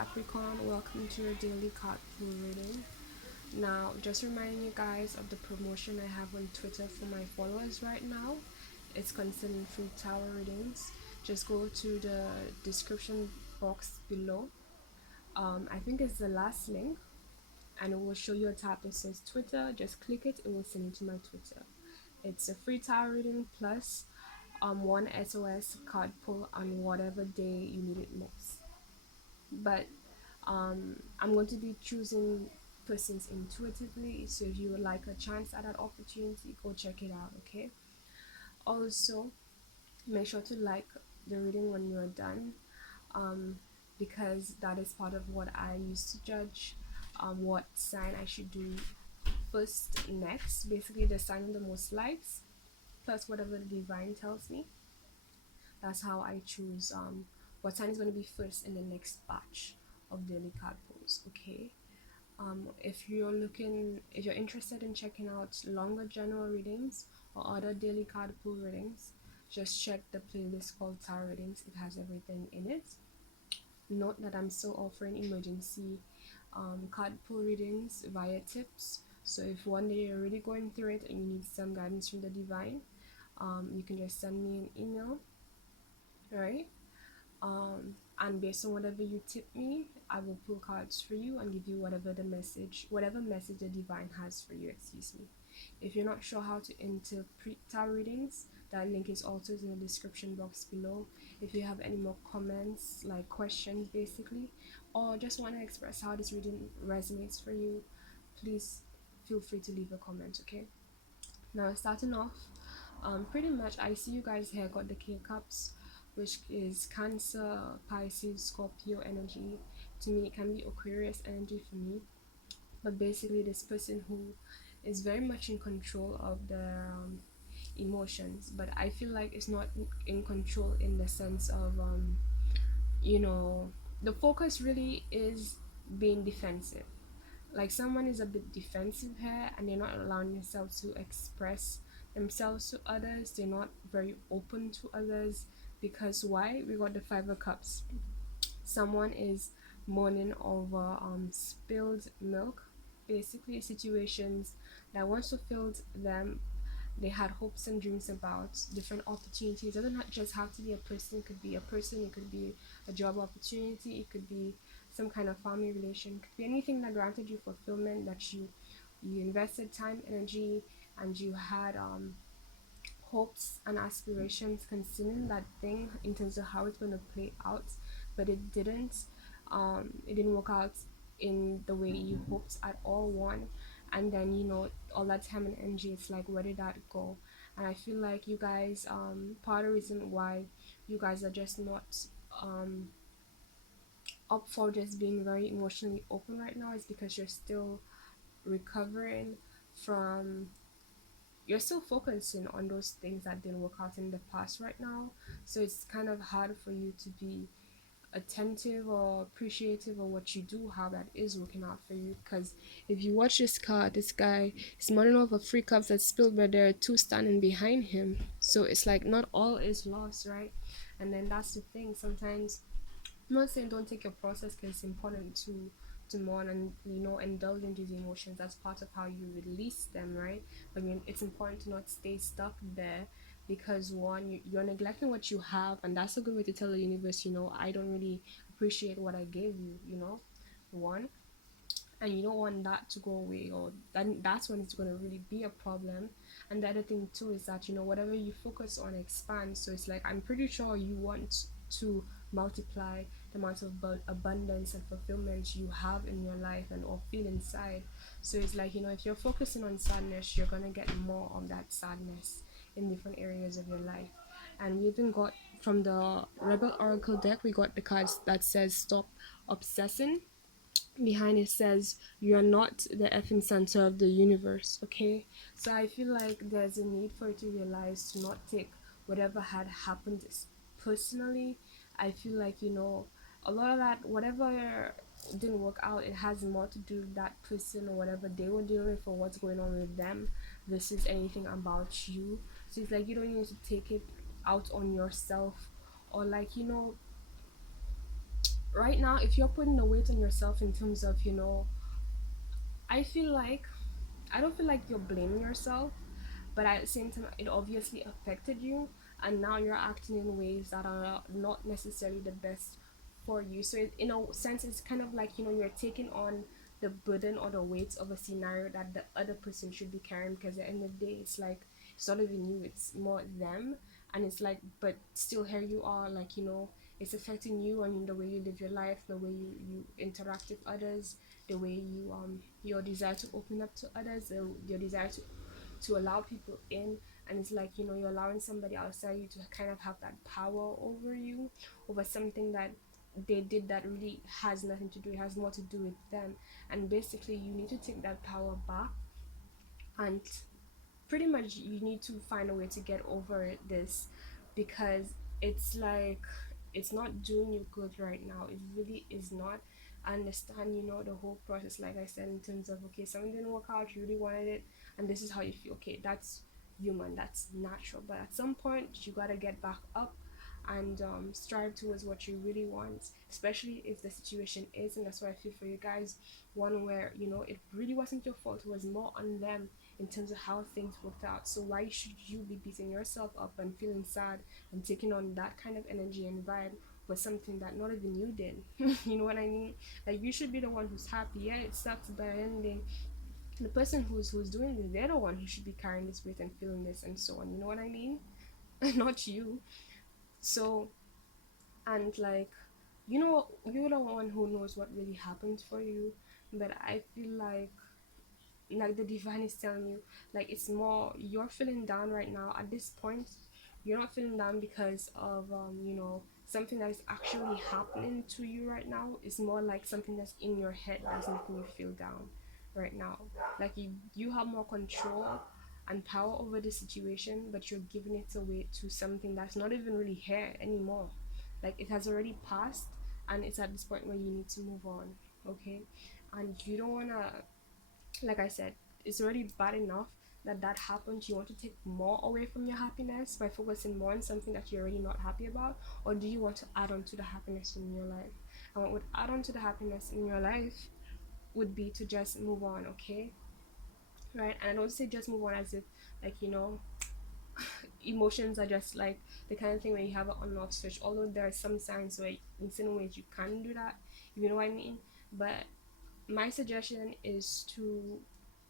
Capricorn, welcome to your daily card pool reading. Now, just reminding you guys of the promotion I have on Twitter for my followers right now. It's concerning free tarot readings. Just go to the description box below. I think it's the last link, and it will show you a tab that says Twitter. Just click it, it will send you to my Twitter. It's a free tarot reading plus one SOS card pull on whatever day you need it most. But I'm going to be choosing persons intuitively, so if you would like a chance at that opportunity, go check it out. Okay, also make sure to like the reading when you're done, um, because that is part of what I use to judge what sign I should do first next, basically the sign with the most likes plus whatever the divine tells me. That's how I choose what sign is going to be first in the next batch of daily card pulls. Okay, if you're interested in checking out longer general readings or other daily card pull readings, just check the playlist called Tarot Readings. It has everything in it. Note that I'm still offering emergency card pull readings via tips. So if one day you're really going through it and you need some guidance from the divine, you can just send me an email, right? And based on whatever you tip me, I will pull cards for you and give you whatever message the divine has for you. Excuse me. If you're not sure how to interpret tarot readings, that link is also in the description box below. If you have any more comments, like questions basically, or just want to express how this reading resonates for you, please feel free to leave a comment. Okay, now starting off, pretty much I see you guys here got the King of Cups, which is Cancer, Pisces, Scorpio energy. To me, it can be Aquarius energy for me, but basically this person who is very much in control of their emotions, but I feel like it's not in control in the sense of you know the focus really is being defensive. Like someone is a bit defensive here and they're not allowing themselves to express themselves to others. They're not very open to others, because why? We got the Five of Cups. Someone is mourning over spilled milk, basically situations that once fulfilled them. They had hopes and dreams about different opportunities. It doesn't just have to be a person. It could be a person, it could be a job opportunity, it could be some kind of family relation, it could be anything that granted you fulfillment, that you invested time, energy, and you had hopes and aspirations concerning that thing in terms of how it's going to play out, but it didn't work out in the way you hoped at all. One, and then all that time and energy, it's like, where did that go? And I feel like you guys, part of the reason why you guys are just not um up for just being very emotionally open right now is because you're still recovering from, you're still focusing on those things that didn't work out in the past right now. So it's kind of hard for you to be attentive or appreciative of what you do have that is working out for you. Because if you watch this card, this guy is mourning over three cups that spilled, but there are two standing behind him. So it's like not all is lost, right? And then that's the thing. Sometimes I'm not saying don't take your process, because it's important to mourn and indulge in these emotions. That's part of how you release them, right? But it's important to not stay stuck there, because one, you're neglecting what you have, and that's a good way to tell the universe, I don't really appreciate what I gave you, one. And you don't want that to go away, or that's when it's going to really be a problem. And the other thing too is that whatever you focus on expands. So it's like, I'm pretty sure you want to multiply the amount of abundance and fulfillment you have in your life and or feel inside. So it's like, if you're focusing on sadness, you're going to get more of that sadness in different areas of your life. And we even got, from the Rebel Oracle deck, we got the cards that says stop obsessing. Behind it says you're not the effing center of the universe. Okay, so I feel like there's a need for you to realize to not take whatever had happened personally. I feel like a lot of that, whatever didn't work out, it has more to do with that person or whatever they were dealing with or what's going on with them versus anything about you. So it's like you don't need to take it out on yourself, or like Right now, if you're putting the weight on yourself in terms of, I feel like, I don't feel like you're blaming yourself, but at the same time it obviously affected you, and now you're acting in ways that are not necessarily the best for you. So in a sense, it's kind of like, you're taking on the burden or the weight of a scenario that the other person should be carrying, because at the end of the day, it's like, it's not even you, it's more them. And it's like, but still here you are, like, it's affecting you and the way you live your life, the way you interact with others, the way you your desire to open up to others, your desire to allow people in. And it's like, you're allowing somebody outside you to kind of have that power over you, over something that they did that really has nothing to do, it has more to do with them. And basically you need to take that power back, and pretty much you need to find a way to get over this, because it's like, it's not doing you good right now, it really is not. I understand, the whole process, like I said, in terms of, okay, something didn't work out, you really wanted it, and this is how you feel. Okay, that's human, that's natural, but at some point you gotta get back up and strive towards what you really want, especially if the situation is, and that's why I feel for you guys, one where, it really wasn't your fault, it was more on them in terms of how things worked out. So why should you be beating yourself up and feeling sad and taking on that kind of energy and vibe for something that not even you did? You know what I mean? Like, you should be the one who's happy. Yeah, it sucks, but ending, the person who's doing this, they're the one who should be carrying this weight and feeling this and so on. You know what I mean? Not you. So, and like, you're the one who knows what really happened for you. But I feel like the divine is telling you, like, it's more, you're feeling down right now at this point. You're not feeling down because of something that is actually happening to you right now. It's more like something that's in your head that's making you feel down right now. Like, you have more control and power over the situation, but you're giving it away to something that's not even really here anymore. Like, it has already passed, and it's at this point where you need to move on. Okay, and you don't want to, like I said, it's already bad enough that happened. You want to take more away from your happiness by focusing more on something that you're already not happy about, or do you want to add on to the happiness in your life? And what would add on to the happiness in your life would be to just move on, okay? Right? And I don't say just move on as if, like, emotions are just like the kind of thing where you have an on off switch, although there are some signs where in certain ways you can do that, you know what I mean. But my suggestion is to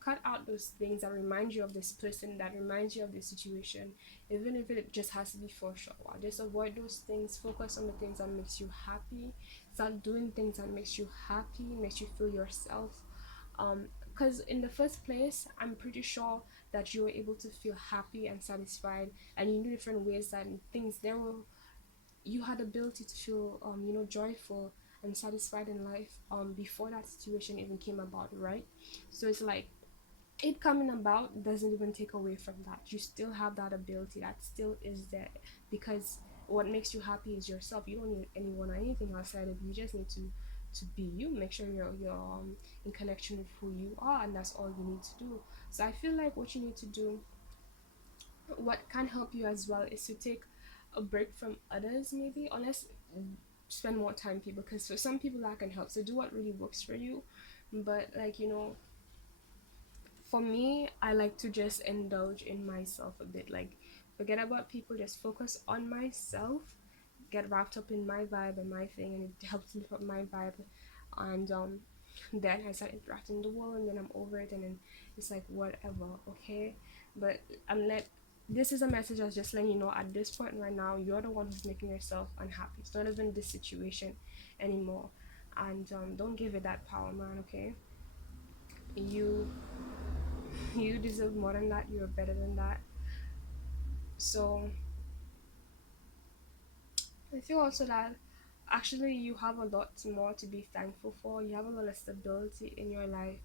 cut out those things that remind you of this person, that reminds you of this situation, even if it just has to be for a short while. Just avoid those things, focus on the things that makes you happy, start doing things that makes you happy, makes you feel yourself. Because in the first place, I'm pretty sure that you were able to feel happy and satisfied, and you knew different ways that things there were, you had the ability to feel joyful and satisfied in life before that situation even came about, right? So it's like, it coming about doesn't even take away from that. You still have that ability, that still is there, because what makes you happy is yourself. You don't need anyone or anything outside of you. You just need to be you. Make sure you're in connection with who you are, and that's all you need to do. So I feel like what you need to do, what can help you as well, is to take a break from others, maybe, unless spend more time with people, because for some people that can help. So do what really works for you. But like, for me, I like to just indulge in myself a bit. Like, forget about people, just focus on myself, get wrapped up in my vibe and my thing, and it helps lift up my vibe. And then I start interacting with the world, and then I'm over it, and then it's like, whatever, okay? But I'm let this is a message that's just letting you know, at this point right now, you're the one who's making yourself unhappy. It's not even this situation anymore. And don't give it that power, man, okay? You you deserve more than that, you're better than that. So I feel also that actually you have a lot more to be thankful for. You have a lot of stability in your life.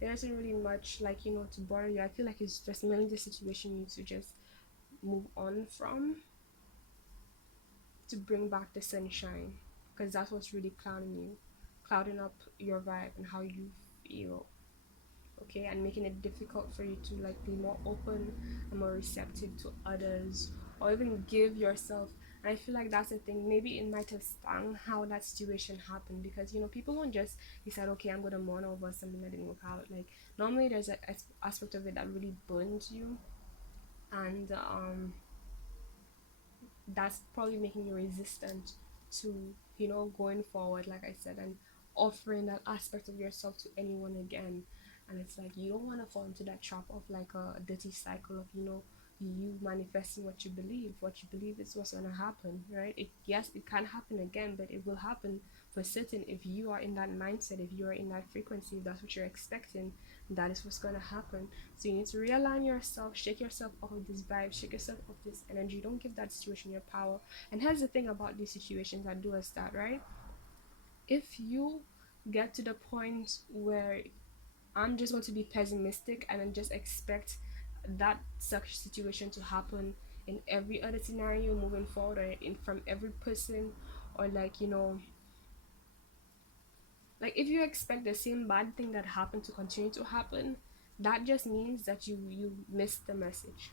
There isn't really much, like, to bother you. I feel like it's just mainly the situation you need to just move on from, to bring back the sunshine, because that's what's really clouding you, clouding up your vibe and how you feel. Okay, and making it difficult for you to, like, be more open and more receptive to others, or even give yourself And I feel like that's the thing. Maybe it might have stung how that situation happened, because people don't just decide, okay, I'm gonna mourn over something that didn't work out. Like, normally there's an aspect of it that really burns you, and that's probably making you resistant to going forward, like I said, and offering that aspect of yourself to anyone again. And it's like you don't want to fall into that trap of like a dirty cycle of you manifesting what you believe is what's going to happen, right? Yes, it can happen again, but it will happen for certain if you are in that mindset, if you are in that frequency, if that's what you're expecting, that is what's going to happen. So you need to realign yourself, shake yourself off of this vibe, shake yourself off this energy. Don't give that situation your power. And here's the thing about these situations that do us that, right? If you get to the point where I'm just going to be pessimistic and then just expect that such situation to happen in every other scenario moving forward, or in from every person, or like like if you expect the same bad thing that happened to continue to happen, that just means that you missed the message.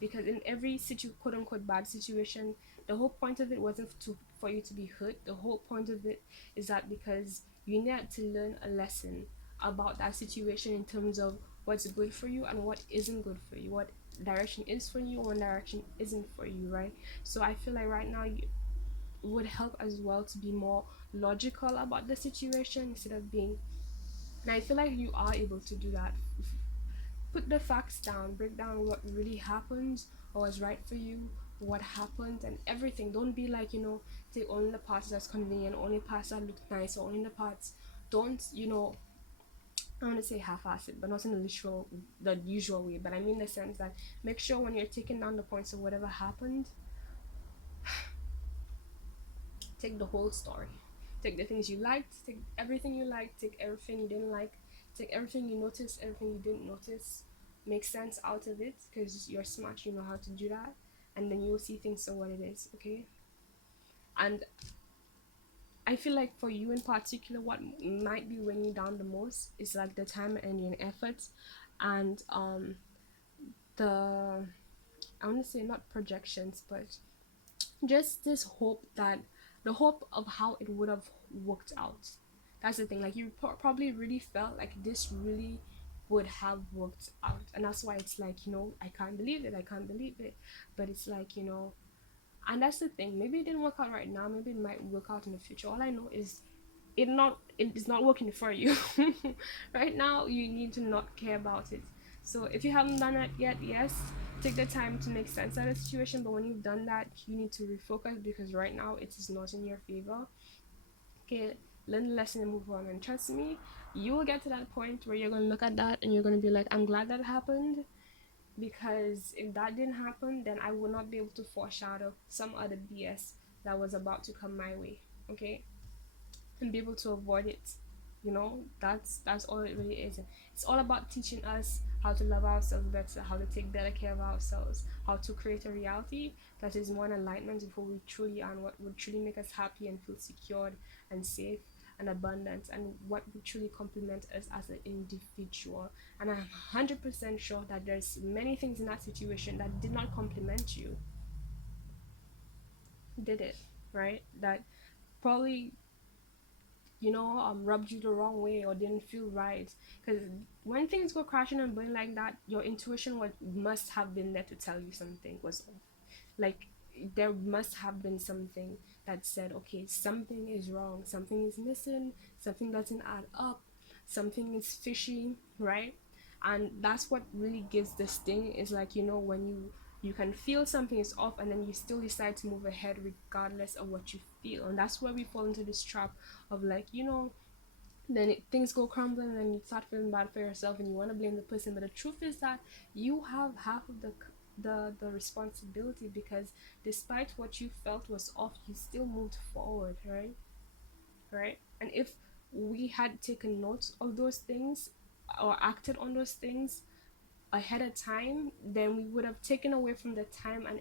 Because in every quote unquote bad situation, the whole point of it wasn't for you to be hurt. The whole point of it is that because you need to learn a lesson about that situation in terms of what's good for you and what isn't good for you, what direction is for you, what direction isn't for you, right? So I feel like right now would help as well to be more logical about the situation instead of being, and I feel like you are able to do that. Put the facts down, break down what really happened, or was right for you, what happened, and everything. Don't be like, take only the parts that's convenient, only parts that look nice, or only the parts. Don't, I want to say half-assed, but not in the usual way. But I mean the sense that make sure when you're taking down the points of whatever happened, take the whole story. Take the things you liked, take everything you liked, take everything you didn't like, take everything you noticed, everything you didn't notice. Make sense out of it because you're smart, you know how to do that, and then you will see things for what it is, okay? And I feel like for you in particular, what might be weighing you down the most is like the time, energy, and effort, and the I want to say not projections, but just this hope that the hope of how it would have worked out. That's the thing, like you probably really felt like this really would have worked out, and that's why it's like, I can't believe it, I can't believe it. But it's like, and that's the thing, maybe it didn't work out right now, maybe it might work out in the future. All I know is it is not working for you. Right now you need to not care about it. So if you haven't done that yet, yes, take the time to make sense of the situation, but when you've done that, you need to refocus, because right now it is not in your favor. Okay, learn the lesson and move on, and trust me, you will get to that point where you're going to look at that and you're going to be like, I'm glad that happened, because if that didn't happen, then I would not be able to foreshadow some other BS that was about to come my way. Okay, and be able to avoid it. That's all it really is. It's all about teaching us how to love ourselves better, how to take better care of ourselves, how to create a reality that is more in alignment with who we truly are, and what would truly make us happy and feel secured and safe and abundant, and what would truly complement us as an individual. And I'm 100% sure that there's many things in that situation that did not complement you, did it, right? That probably rubbed you the wrong way or didn't feel right. Because when things go crashing and burning like that, your intuition must have been there to tell you something was off. Like, there must have been something that said, okay, something is wrong, something is missing, something doesn't add up, something is fishy, right? And that's what really gives the sting, is like, when you can feel something is off, and then you still decide to move ahead regardless of what you feel. And that's where we fall into this trap of like, then things go crumbling, and you start feeling bad for yourself, and you want to blame the person. But the truth is that you have half of the responsibility, because despite what you felt was off, you still moved forward, right. And if we had taken note of those things, or acted on those things ahead of time, then we would have taken away from the time and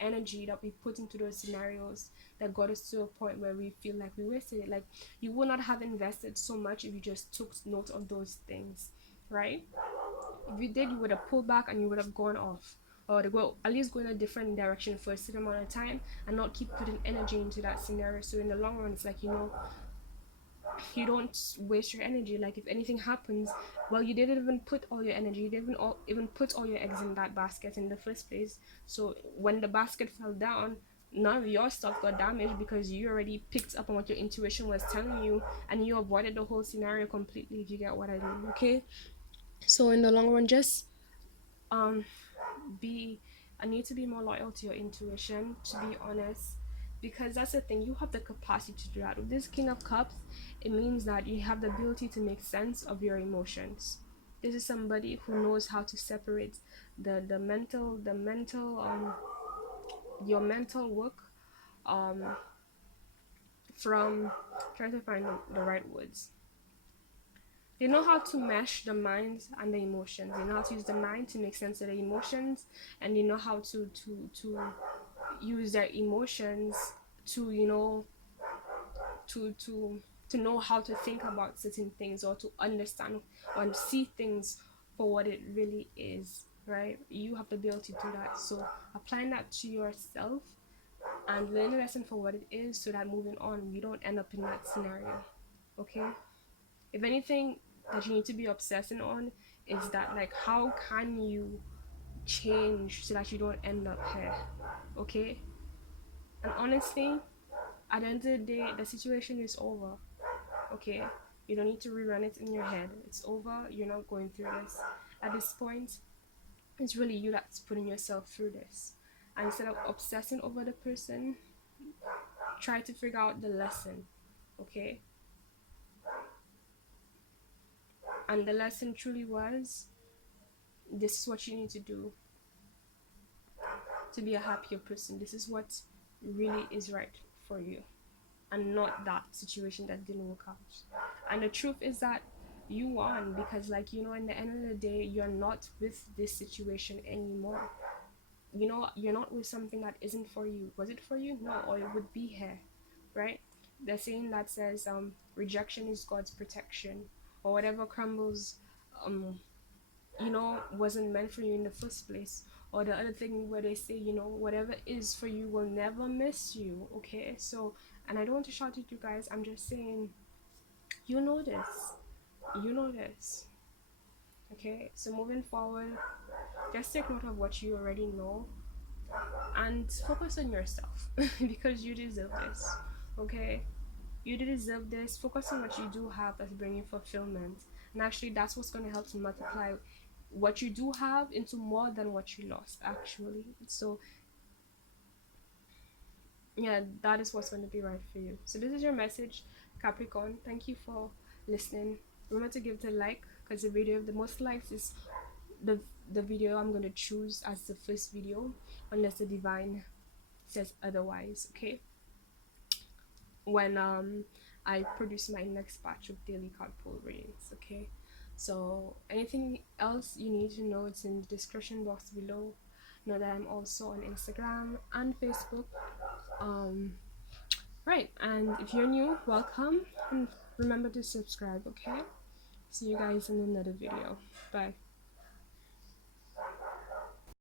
energy that we put into those scenarios that got us to a point where we feel like we wasted it. Like, you would not have invested so much if you just took note of those things, right? If you did, you would have pulled back and you would have gone off. or to go at least go in a different direction for a certain amount of time, and not keep putting energy into that scenario. So in the long run, it's like, you don't waste your energy. Like if anything happens, well, you didn't even put all your energy, you didn't even put all your eggs in that basket in the first place. So when the basket fell down, none of your stuff got damaged because you already picked up on what your intuition was telling you, and you avoided the whole scenario completely, if you get what I mean. Okay, so in the long run, just um be I need to be more loyal to your intuition, to be honest, because that's the thing. You have the capacity to do that. With this King of Cups, it means that you have the ability to make sense of your emotions. This is somebody who knows how to separate the mental your mental work um from trying to find the right words. They know how to mesh the mind and the emotions. They know how to use the mind to make sense of the emotions, and they know how to use their emotions to to know how to think about certain things, or to understand or see things for what it really is, right? You have the ability to do that. So applying that to yourself and learn the lesson for what it is, so that moving on you don't end up in that scenario. Okay, if anything that you need to be obsessing on is that, like, how can you change so that you don't end up here. Okay, and honestly, at the end of the day, the situation is over. Okay, you don't need to rerun it in your head. It's over. You're not going through this at this point. It's really you that's putting yourself through this, and instead of obsessing over the person, try to figure out the lesson. Okay, and the lesson truly was, this is what you need to do to be a happier person. This is what really is right for you, and not that situation that didn't work out. And the truth is that you won, because, like, in the end of the day, you're not with this situation anymore. You're not with something that isn't for you. Was it for you? No, or it would be here, right? The saying that says, rejection is God's protection, or whatever crumbles, um wasn't meant for you in the first place. Or the other thing where they say, whatever is for you will never miss you. Okay, so, and I don't want to shout at you guys, I'm just saying, you know this. You know this. Okay, so moving forward, just take note of what you already know, and focus on yourself because you deserve this. Okay, you deserve this. Focus on what you do have that's bringing fulfillment, and actually that's what's going to help to multiply what you do have into more than what you lost, actually. So yeah, that is what's going to be right for you. So this is your message, Capricorn. Thank you for listening. Remember to give it a like, because the video of the most likes is the the video I'm going to choose as the first video, unless the divine says otherwise. Okay, when I produce my next batch of daily card pull readings. Okay, so anything else you need to know, it's in the description box below. Know that I'm also on Instagram and Facebook. Right, and if you're new, welcome, and remember to subscribe. Okay, see you guys in another video. Bye.